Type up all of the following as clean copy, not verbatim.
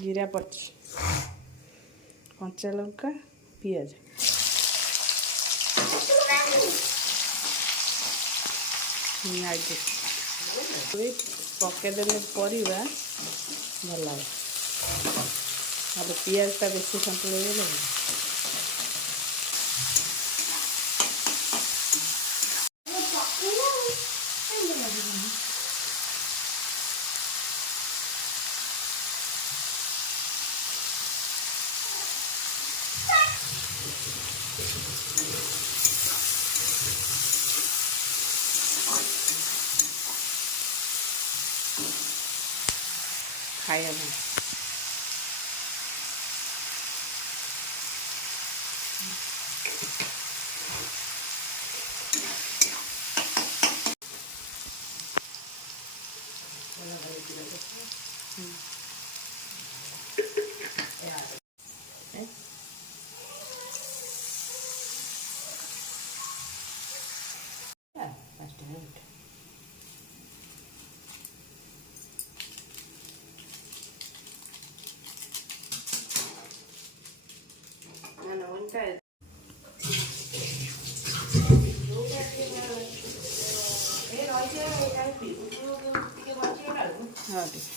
জিরা পড়ছে, কଞ୍ଚা লঙ্কা, পিঁয়াজ। ମ୍ୟାଗି ପକାଇଦେଲେ ପରିବା ଭଲ ଲାଗେ, ଆଉ ପିଆଜଟା ବେଶୀ ସନ୍ତୁଳି ଦେଲେ ଖାଇବା ପାଇଁ। ହଁ ଟିକେ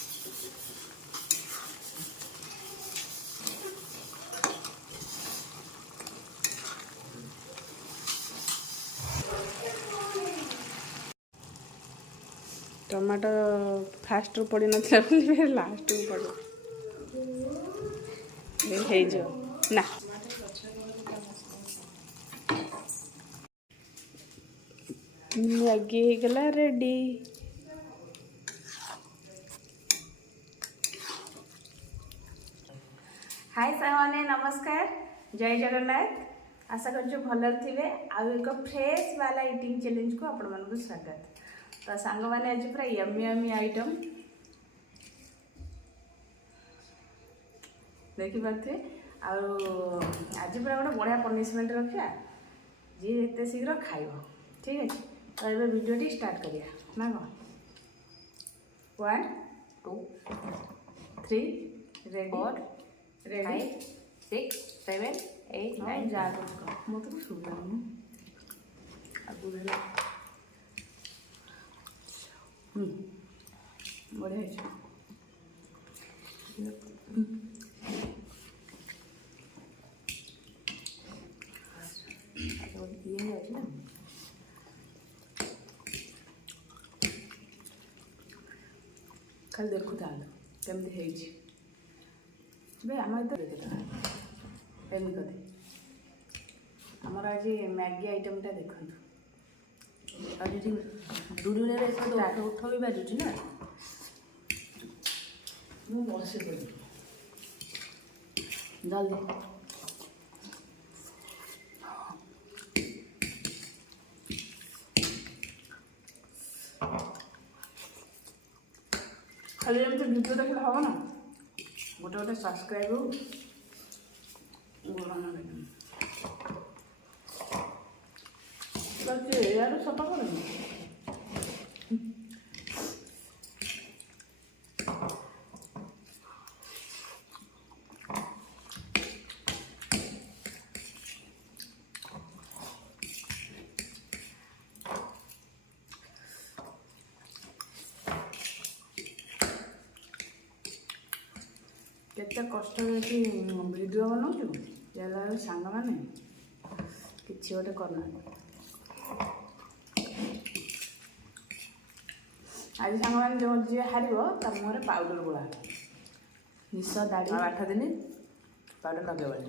ଟମାଟୋ ଫାଷ୍ଟରୁ ପଡ଼ିନଥିଲା ବୋଲି ଲାଷ୍ଟକୁ ପଡ଼ିବ, ହେଇଯିବ ନା। ମ୍ୟାଗି ହେଇଗଲା ରେଡ଼ି। हाय सामने नमस्कार, जय जगन्नाथ। आशा कर भलर थे। आउ एक फ्रेश वाला इटिंग चैलेंज को आपण मानक स्वागत। तो सांग मैंने आज पूरा यम्मी यम्मी आइटम देखिपे। आज पूरा गोटे बढ़िया पनिशमेंट रखा, जी एत शीघ्र खाइब। ठीक है, तो ये वीडियो स्टार्ट करिया ना कौन। 1 2 3 रेडी 4 5 6 7 8 9 जा मतलब सुना बढ़िया खाली देखु केमती आम एमती आमर आज मैगी आइटमटा देखो उठ भी बाजुची ना बस जल्दी खाली एमती वीडियो देखले हम ना गोटे गोटे सब्सक्राइब यार सफा कर केते कष्ट वीडियो बनाऊँ यार सांग मैंने किसी गोटे करना। आज सांग मैंने जो जी हार मुहर पाउडर गोला निश दाढ़ी 8 दिन पाउडर लगे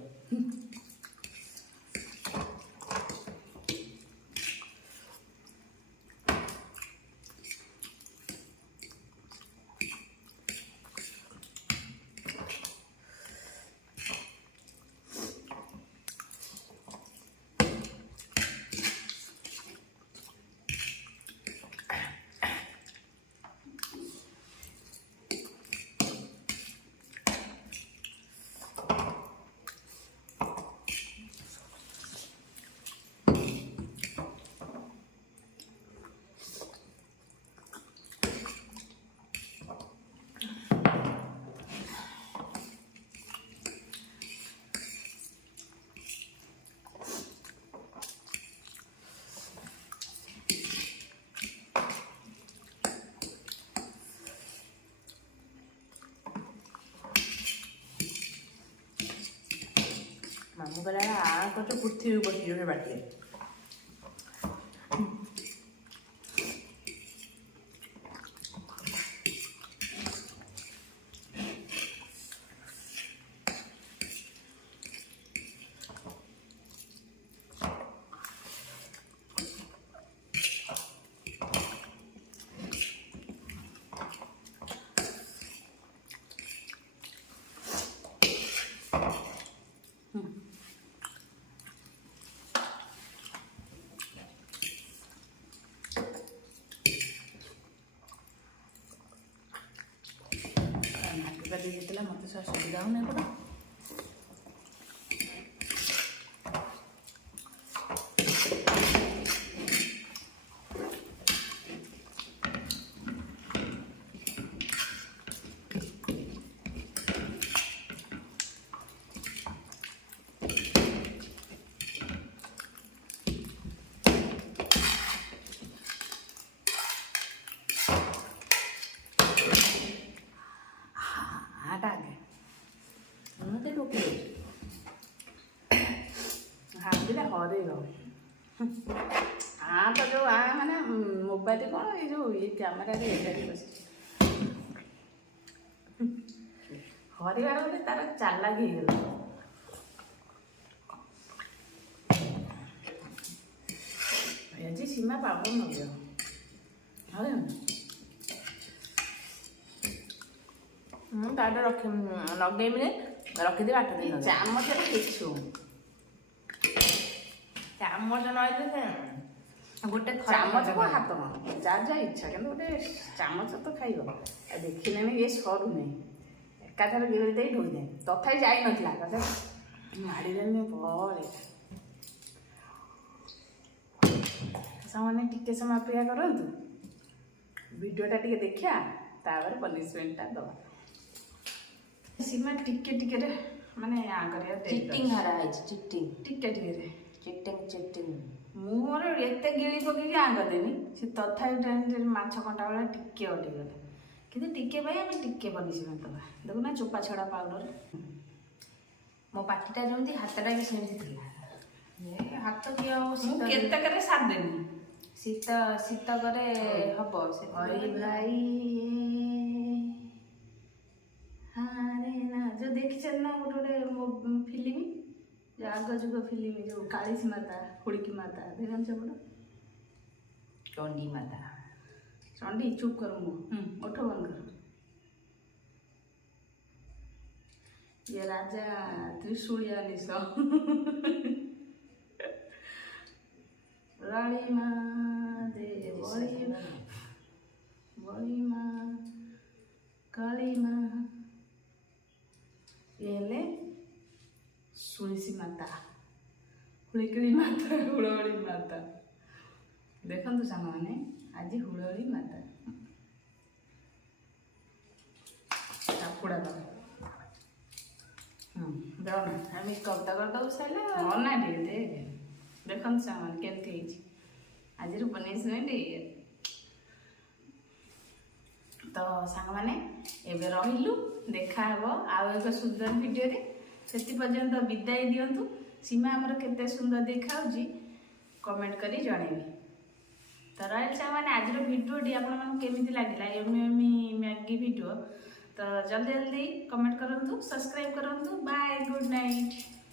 ମୁଁ କହିଲା କରୁଛ ପୃଥିବୀ ବସି ଗୋଟେ ବାଟିଏ ମାଟିଟା ଦେଇଥିଲା ମୋତେ ସବୁ ସୁବିଧା ହେଉନି ଏପଟ ହରେଇବ ତ ଯେଉଁ ମାନେ ମୋବାଇଲ କ'ଣ ଏଇ ଯେଉଁ ଇଏ କ୍ୟାମେରାରେ ଏଇଟା ବି ବସିଛି ହରିବାର ବୋଲି ତାର ଚାଲାକ ହେଇଗଲା ଆଜି ସୀମା ପାଉଡର ଲଗେଇବ ହଉ ମୁଁ ତାଠୁ ଲଗେଇବି ରଖିଦେବି 8 ଦିନ ଚାମଚରେ କିଛି ଚାମଚ ନହେଲେ ଗୋଟେ ଚାମଚ କ'ଣ ହାତ କ'ଣ ଯାହା ଯାହା ଇଚ୍ଛା କିନ୍ତୁ ଗୋଟେ ଚାମଚ ତ ଖାଇବ ଆଉ ଦେଖିଲେନି ଇଏ ସରୁନି ଏକାଥରେ ଗିଳି ଦେଇ ଢୋଇଦେ ତଥାପି ଯାଇନଥିଲା ତଥାପି ମାଡ଼ିଲେନି ପଳେ ସେମାନେ ଟିକେ ସମୟ ଅପେକ୍ଷା କରନ୍ତୁ ଭିଡ଼ିଓଟା ଟିକେ ଦେଖିବା ତାପରେ ପନିସମେଣ୍ଟଟା ଦେବା ସୀମା ଟିକେ ଟିକେରେ ମାନେ କରିବା ଚିଟିଂ ହାରା ହେଇଛି ଚିଟିଂ ଟିକେ ଟିକେରେ ଚିଟିଂ ମୋର ଏତେ ଗିଳି ପକେଇକି କରିଦେନି ସେ ତଥାପି ମାଛ କଣ୍ଟା ବେଳେ ଟିକେ ଅଟିଗଲା କିନ୍ତୁ ଟିକେ ପାଇଁ ଆମେ ଟିକେ ପନିସମେଣ୍ଟ ଦେବା ଦେଖୁନା ଚୋପା ଛଡ଼ା ପାଉଡର ମୋ ପାଟିଟା ଯେମିତି ହାତଟା ବି ସେମିତି ଥିଲା ହାତ କିଏ ହବ କେତେକରେ ସାରିଦେନି ଶୀତକରେ ହବ ସେ ହରି ଭାଇ ହାରେ ନା ଯେଉଁ ଦେଖିଛନ୍ତି ନା ଗୋଟେ ଫିଲ୍ମ जो आग जुग फिल्म जो कालीसी माता हुड़की माता देखा सेपट चंडी माता चंडी चुप कर ओठ बंद कर ये राजा त्रिशूलिया निश रानी माँ दे बड़ी माँ काली माँ ये तुलसी माता हुड़किड़ी माता हुड़हड़ी माता देखु सांग मैंने आज हुड़हड़ी माता चापुड़ा दो देना मेकअप तो कर दो सारे ना टे देख देखु सांग मैंने केमती आज पनिशमेंट तो सांग मैंने एवं रही देखा आउ एक सुंदर वीडियो से पर्यंत विदाय दिंतु सीमा आमर केते सुंदर देखा कमेंट करी जणेबी तो रही मैंने आज भिडियोटी आपमि लगे एमी मैगी भिडियो तो जल्दी जल्दी कमेंट करूँ सब्सक्राइब करूँ बाय गुड नाइट।